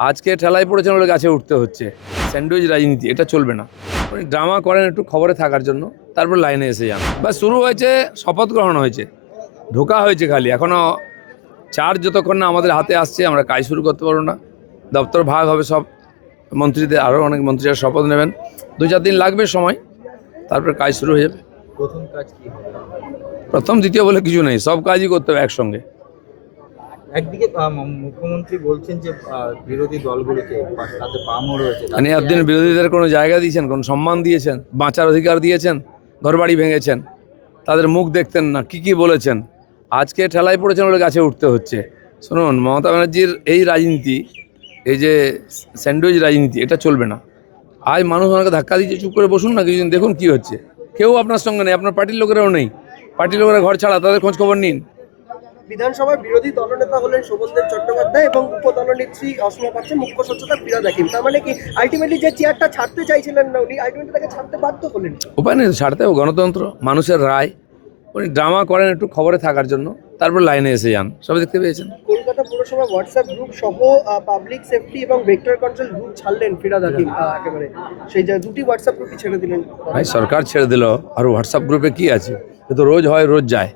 আজকে ঠেলায় পড়েছেন বলে গাছে উঠতে হচ্ছে। স্যান্ডউইচ রাজনীতি, এটা চলবে না। উনি ড্রামা করেন একটু খবরে থাকার জন্য, তারপর লাইনে এসে যান। বা শুরু হয়েছে, শপথ গ্রহণ হয়েছে, ঢোকা হয়েছে, খালি এখনো চার্জ যতক্ষণ না আমাদের হাতে আসছে আমরা কাজ শুরু করতে পারবো না। দপ্তর ভাগ হবে সব মন্ত্রীদের, আরও অনেক মন্ত্রীরা শপথ নেবেন। 2-4 দিন লাগবে সময়, তারপর কাজ শুরু হয়ে যাবে। প্রথম কাজ কি হবে? প্রথম দ্বিতীয় বলে কিছু নেই, সব কাজই করতে হবে একসঙ্গে। একদিকে মুখ্যমন্ত্রী বলছেন যে বিরোধী দলগুলোকে তাতে পামও রয়েছে, মানে একদিন বিরোধীদের কোনো জায়গা দিয়েছেন, কোনো সম্মান দিয়েছেন, বাঁচার অধিকার দিয়েছেন? ঘরবাড়ি ভেঙেছেন, তাদের মুখ দেখতেন না, কি বলেছেন? আজকে ঠেলায় পড়েছেন বলে গাছে উঠতে হচ্ছে। শুনুন, মমতা ব্যানার্জির এই রাজনীতি, এই যে স্যান্ডউইচ রাজনীতি, এটা চলবে না। আজ মানুষ ওনাকে ধাক্কা দিচ্ছে, চুপ করে বসুন না, কিছুদিন দেখুন কি হচ্ছে। কেউ আপনার সঙ্গে নেই, আপনার পার্টির লোকেরাও নেই। পার্টির লোকেরা ঘর ছাড়া, তাদের খোঁজ খবর নিন। বিধানসভার বিরোধী দলনেতা হলেন শোভনদেব চট্টোপাধ্যায় এবং উপদলনেত্রী অসমা পাত্র, মুখ্য সচেতক ফিরহাদ হাকিম। তার মানে কি আলটিমেটলি যে চেয়ারটা ছাড়তে চাইছিলেন না উনি, আলটিমেটলি তাকে ছাড়তে বাধ্য হলেন? উপায় নেই, ছাড়তে হবে, গণতন্ত্র, মানুষের রায়। উনি ড্রামা করেন একটু খবরে থাকার জন্য, তারপর লাইনে এসে যান। সবাই দেখতে পেয়েছেন। কলকাতা পুরসভা হোয়াটসঅ্যাপ গ্রুপ সহ পাবলিক সেফটি এবং ভেক্টর কন্ট্রোল গ্রুপ ছাড়লেন ফিরহাদ হাকিম। একেবারে সেই যে দুটি হোয়াটসঅ্যাপ গ্রুপই ছেড়ে দিলেন। ভাই সরকার ছেড়ে দিল, আর হোয়াটসঅ্যাপ গ্রুপে কি আছে? এ তো রোজ হয়, রোজ যায়।